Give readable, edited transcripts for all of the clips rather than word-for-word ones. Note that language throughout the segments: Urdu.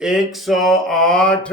108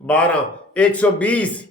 12 120।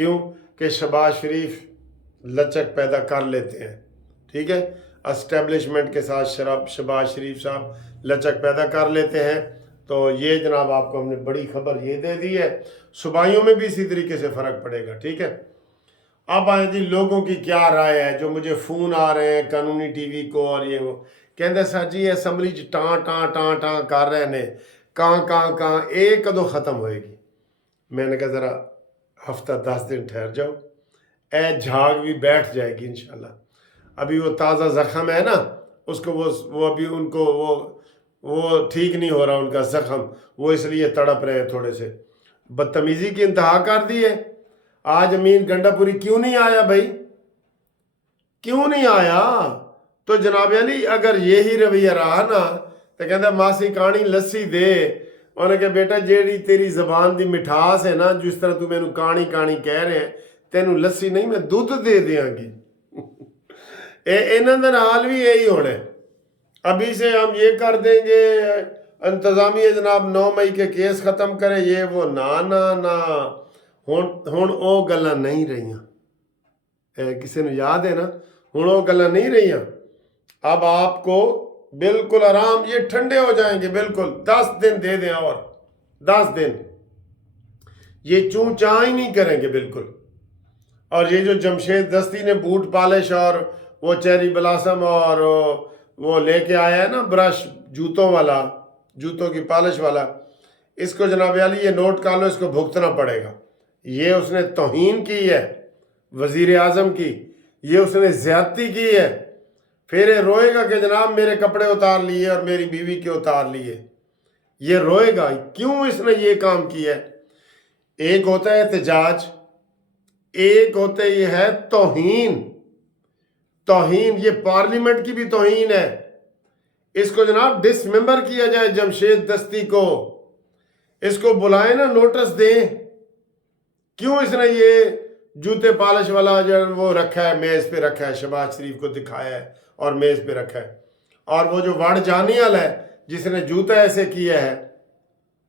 کیوں کہ شہباز شریف لچک پیدا کر لیتے ہیں، ٹھیک ہے، اسٹیبلشمنٹ کے ساتھ شہباز شریف صاحب لچک پیدا کر لیتے ہیں۔ تو یہ جناب آپ کو ہم نے بڑی خبر یہ دے دی ہے، صوبائیوں میں بھی اسی طریقے سے فرق پڑے گا، ٹھیک ہے۔ اب آئیں جی لوگوں کی کیا رائے ہے، جو مجھے فون آ رہے ہیں قانونی ٹی وی کو اور یہ وہ کہندے سر جی اسمبلی ٹاں ٹاں ٹاں ٹاں کر رہے ہیں کہاں ایک کدو ختم ہوئے گی۔ میں نے کہا ذرا ہفتہ 10 دن ٹھہر جاؤ، اے جھاگ بھی بیٹھ جائے گی انشاءاللہ۔ ابھی وہ تازہ زخم ہے نا، اس کو وہ ابھی ان کو وہ ٹھیک نہیں ہو رہا ان کا زخم، وہ اس لیے تڑپ رہے ہیں تھوڑے سے۔ بدتمیزی کی انتہا کر دی ہے۔ آج امین گنڈا پوری کیوں نہیں آیا بھائی، کیوں نہیں آیا؟ تو جناب علی اگر یہی رویہ رہا نا تو کہتا ماسی کہانی لسی دے، انہوں نے کہا بیٹا جیڑی تیری زبان دی مٹھاس ہے نا، جس طرح تو میں نو کہانی کہہ رہے ہیں، تینوں لسی نہیں میں دودھ دے دیاں گی۔ انہوں نے حال بھی یہی ہونے، ابھی سے ہم یہ کر دیں گے، انتظامیہ جناب 9 مئی کے کیس ختم کرے، یہ وہ نا ہون او گلاں نہیں رہیاں، کسی نے یاد ہے نا، ہون او گلاں نہیں رہیاں۔ اب آپ کو بالکل آرام، یہ ٹھنڈے ہو جائیں گے بالکل، 10 دن دے دیں اور 10 دن یہ چون چاں ہی نہیں کریں گے بالکل۔ اور یہ جو جمشید دستی نے بوٹ پالش اور وہ چیری بلاسم اور وہ لے کے آیا ہے نا برش جوتوں والا، جوتوں کی پالش والا، اس کو جناب علی یہ نوٹ کر لو، اس کو بھگتنا پڑے گا۔ یہ اس نے توہین کی ہے وزیر اعظم کی، یہ اس نے زیادتی کی ہے، پھر یہ روئے گا کہ جناب میرے کپڑے اتار لیے اور میری بیوی کے اتار لیے، یہ روئے گا کیوں اس نے یہ کام کیا ہے۔ ایک ہوتا ہے احتجاج، ایک ہوتا یہ ہے توہین، یہ پارلیمنٹ کی بھی توہین ہے۔ اس کو جناب ڈس ممبر کیا جائے جمشید دستی کو، اس کو بلائیں نا، نوٹس دیں۔ کیوں اس نے یہ جوتے پالش والا جو وہ رکھا ہے، میز پہ رکھا ہے، شہباز شریف کو دکھایا ہے اور میز پہ رکھا ہے۔ اور وہ جو وڑ جانی والا ہے جس نے جوتا ایسے کیا ہے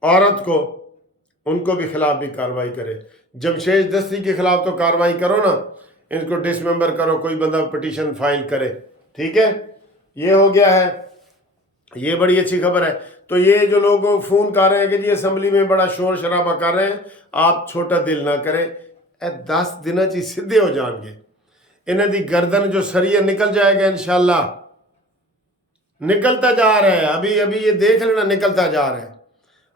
عورت کو، ان کو بھی خلاف بھی کارروائی کرے۔ جمشید دستی کے خلاف تو کارروائی کرو نا، ان کو ڈس ممبر کرو، کوئی بندہ پٹیشن فائل کرے، ٹھیک ہے۔ یہ ہو گیا ہے، یہ بڑی اچھی خبر ہے۔ تو یہ جو لوگ فون کر رہے ہیں کہ جی اسمبلی میں بڑا شور شرابہ کر رہے ہیں، آپ چھوٹا دل نہ کریں، 10 دنوں چی سدھے ہو جان گے، انہیں دی گردن جو سریہ نکل جائے گا انشاءاللہ، نکلتا جا رہا ہے، ابھی یہ دیکھ لینا نکلتا جا رہا ہے۔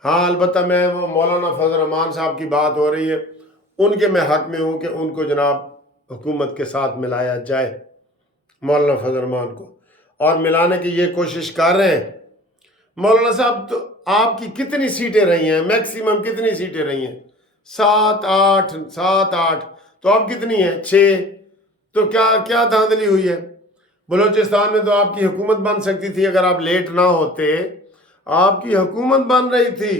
ہاں البتہ میں وہ مولانا فضل الرحمان صاحب کی بات ہو رہی ہے، ان کے میں حق میں ہوں کہ ان کو جناب حکومت کے ساتھ ملایا جائے، مولانا فضل الرحمان کو، اور ملانے کی یہ کوشش کر رہے ہیں۔ مولانا صاحب تو آپ کی کتنی سیٹیں رہی ہیں، میکسیمم کتنی سیٹیں رہی ہیں؟ 7 8 تو اب کتنی ہیں؟ 6۔ تو کیا دھاندلی ہوئی ہے؟ بلوچستان میں تو آپ کی حکومت بن سکتی تھی اگر آپ لیٹ نہ ہوتے، آپ کی حکومت بن رہی تھی۔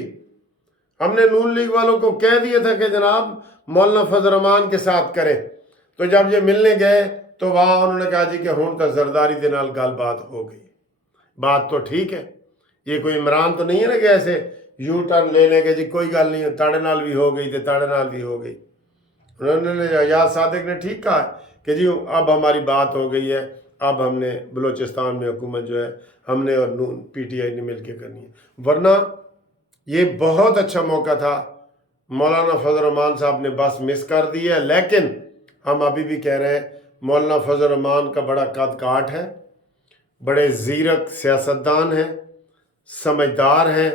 ہم نے نون لیگ والوں کو کہہ دیا تھا کہ جناب مولانا فضل الرحمان کے ساتھ کریں، تو جب یہ ملنے گئے تو وہاں انہوں نے کہا جی کہ ہون تا زرداری دے نال گل بات ہو گئی۔ بات تو ٹھیک ہے، یہ کوئی عمران تو نہیں ہے نا کہ ایسے یو ٹرن لے لیں گے جی کوئی گل نہیں، تاڑے نال بھی ہو گئی تے تاڑے نال بھی ہو گئی۔ انہوں نے یاد صادق نے ٹھیک کہا کہ جی اب ہماری بات ہو گئی ہے، اب ہم نے بلوچستان میں حکومت جو ہے ہم نے اور پی ٹی آئی نے مل کے کرنی ہے۔ ورنہ یہ بہت اچھا موقع تھا، مولانا فضل الرحمان صاحب نے بس مس کر دی ہے۔ لیکن ہم ابھی بھی کہہ رہے ہیں مولانا فضل الرحمان کا بڑا قد کاٹ ہے، بڑے زیرک سیاستدان ہیں، سمجھدار ہیں،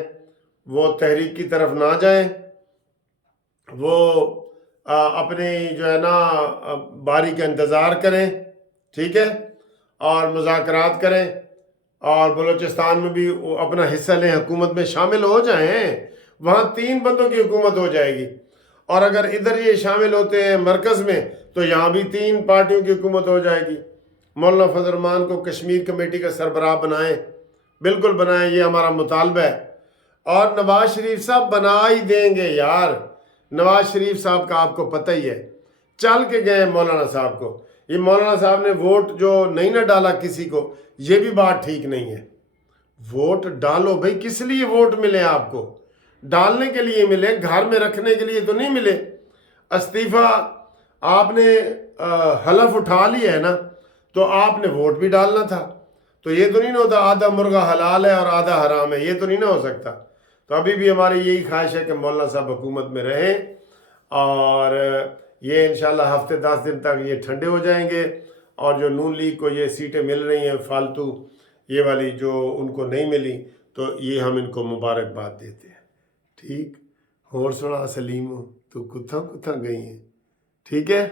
وہ تحریک کی طرف نہ جائیں، وہ اپنی جو ہے نا باری کا انتظار کریں، ٹھیک ہے، اور مذاکرات کریں، اور بلوچستان میں بھی اپنا حصہ لیں، حکومت میں شامل ہو جائیں، وہاں 3 بندوں کی حکومت ہو جائے گی۔ اور اگر ادھر یہ شامل ہوتے ہیں مرکز میں تو یہاں بھی 3 پارٹیوں کی حکومت ہو جائے گی۔ مولانا فضل الرحمان کو کشمیر کمیٹی کا سربراہ بنائیں، بالکل بنائیں، یہ ہمارا مطالبہ ہے۔ اور نواز شریف صاحب بنا ہی دیں گے یار، نواز شریف صاحب کا آپ کو پتہ ہی ہے، چل کے گئے مولانا صاحب کو۔ یہ مولانا صاحب نے ووٹ جو نہیں نہ ڈالا کسی کو، یہ بھی بات ٹھیک نہیں ہے۔ ووٹ ڈالو بھائی، کس لیے ووٹ ملے آپ کو؟ ڈالنے کے لیے ملے، گھر میں رکھنے کے لیے تو نہیں ملے۔ استعفیٰ آپ نے حلف اٹھا لیا ہے نا تو آپ نے ووٹ بھی ڈالنا تھا. تو یہ تو نہیں نہ ہوتا آدھا مرغہ حلال ہے اور آدھا حرام ہے، یہ تو نہیں نہ ہو سکتا. تو ابھی بھی ہماری یہی خواہش ہے کہ مولانا صاحب حکومت میں رہیں، اور یہ انشاءاللہ ہفتے 10 دن تک یہ ٹھنڈے ہو جائیں گے، اور جو نون لیگ کو یہ سیٹیں مل رہی ہیں فالتو یہ والی جو ان کو نہیں ملی، تو یہ ہم ان کو مبارکباد دیتے ہیں. ٹھیک، اور سنا سلیم تو کتھا کتھا گئی ہیں. ٹھیک ہے.